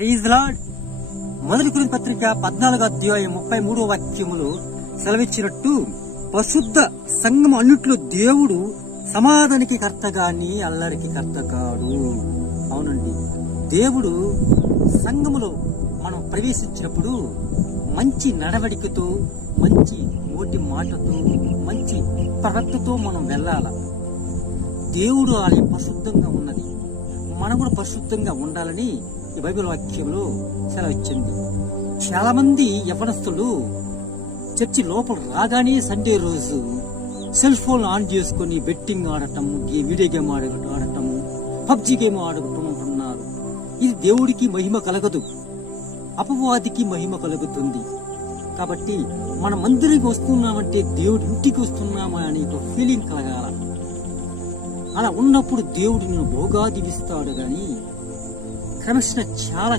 Praise lord. మొదటి కొరింథీ పత్రిక 14వ అధ్యాయం 33వ వాక్యములో సెలవిచ్చినట్టు పరిశుద్ధ సంఘం అన్నిట్లో దేవుడు సమాధానికి కర్త గాని అల్లరికి కర్త కాడు. అవునండి, దేవుడు సంఘములో మనం ప్రవేశించినప్పుడు మంచి నడవడికతో, మంచి నోటి మాటతో, మంచి ప్రవర్తనతో మనం వెళ్ళాల. దేవుడు ఆలయం పరిశుద్ధంగా ఉన్నది, మనం కూడా పరిశుద్ధంగా ఉండాలని ఈ బైబిల్ వాక్యంలో సెలవిచ్చింది. చాలా మంది యవనస్తులు చర్చి లోపల రాగానే సండే రోజు సెల్ ఫోన్ ఆన్ చేసుకుని బెట్టింగ్ ఆడటము, వీడియో గేమ్ ఆడటము, పబ్జి గేమ్ ఆడుకుంటున్నారు. ఇది దేవుడికి మహిమ కలగదు, అపవాదికి మహిమ కలుగుతుంది. కాబట్టి మన మందిరికి వస్తున్నామంటే దేవుడి ఇంటికి వస్తున్నామా అని ఒక ఫీలింగ్ కలగాల. అలా ఉన్నప్పుడు దేవుడు నిన్ను బహుగా దీవిస్తాడు. గాని క్రమశిక్షణ చాలా